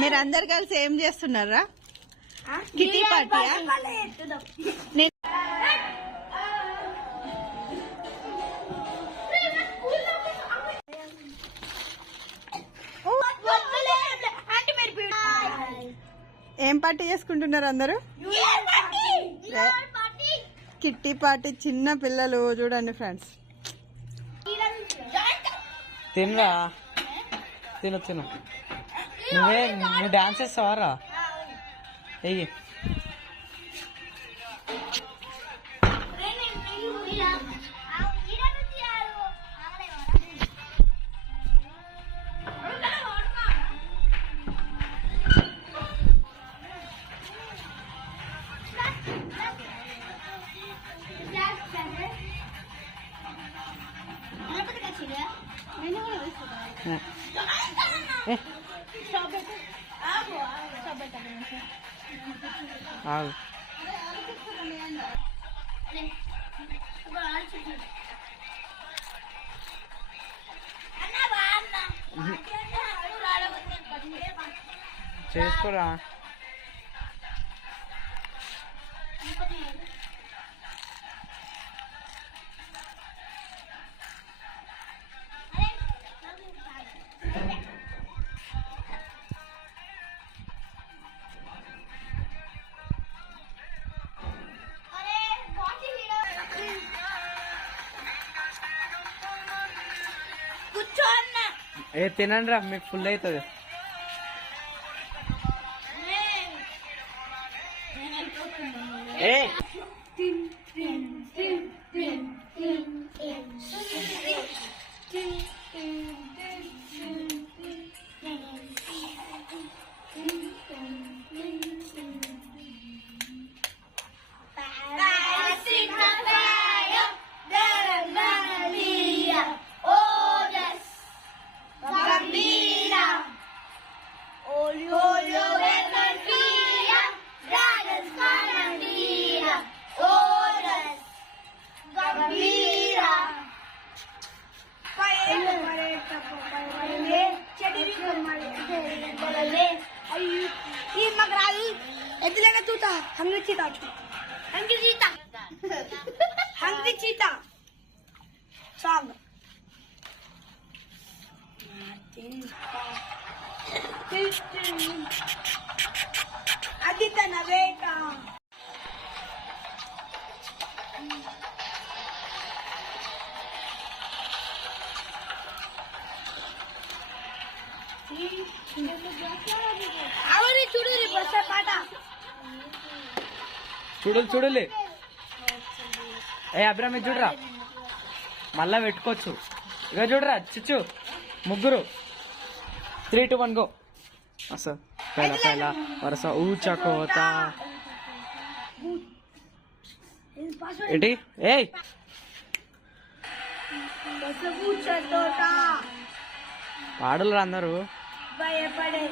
మీరు అందరు కలిసి ఏం చేస్తున్నారా? కిటీ పార్టీయా? ఏం పార్టీ చేసుకుంటున్నారు అందరూ? Kitty party. చిన్న పిల్లలు చూడండి ఫ్రెండ్స్. తినరా? తిను తిను. నువ్వు డాన్స్ చేస్తావారా? వెయ్యి. చేసుకోరా. ఏ తినండి రా, మీకు ఫుల్ అవుతుంది. ఏ Hungry cheetah song. Adita Naveka. Avani chuduri bassa paata. చూడలే. ఏ అభిరామ్ ఇది చూడరా, మళ్ళా పెట్టుకోవచ్చు. ఇక చూడరా చిచ్చు, ముగ్గురు. 3, 2, 1 గో. అసలు పైల వరస ఊచకోత ఏంటి? ఏ పాడలు అందరూ. భయపడే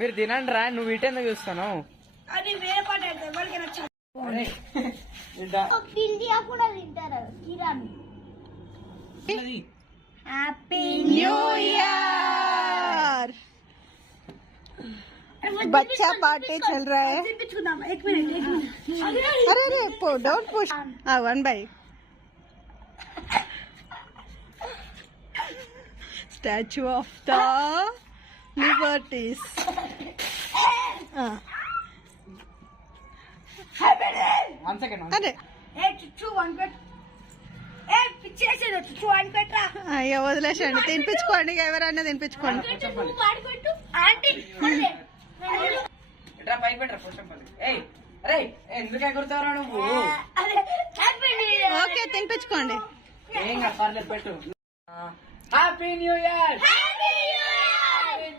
మీరు తినండి రా, నువ్వు ఇటెందుకు చూస్తాను? అది వేరే పాట అయితే ఎవరికి నచ్చదు. ఇండియా కూడా తింటారు కిరాణి. Happy new year. बच्चा पार्टी चल रहा है। एक मिनट अरे अरे don't push. One by Statue of the Liberties. One second. अरे एक चुच्चू वन पे एक ఇచ్చేసేది వచ్చు చూడండి పెట్టరా అయ్యో వదిలేసండి, తినిపించుకోండి, ఎవరైనా తినిపించుకోండి. నువ్వు పాడుకుంటూ ఆంటీ కొడలే. ఇట్రా పైకి పెట్టరా పోచంపల్లి. ఏయ్ అరే ఎందుకు ఎగురుతావురా నువ్వు? అదే హ్యాపీ న్యూ ఇయర్. ఓకే తినిపించుకోండి. ఏం కాదు పర్లేదు పెట్టు. Happy new year, happy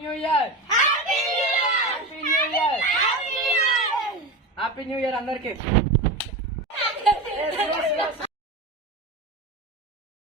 new year. Happy new year, happy new year. Happy new year, happy new year. Happy new year అందరికి.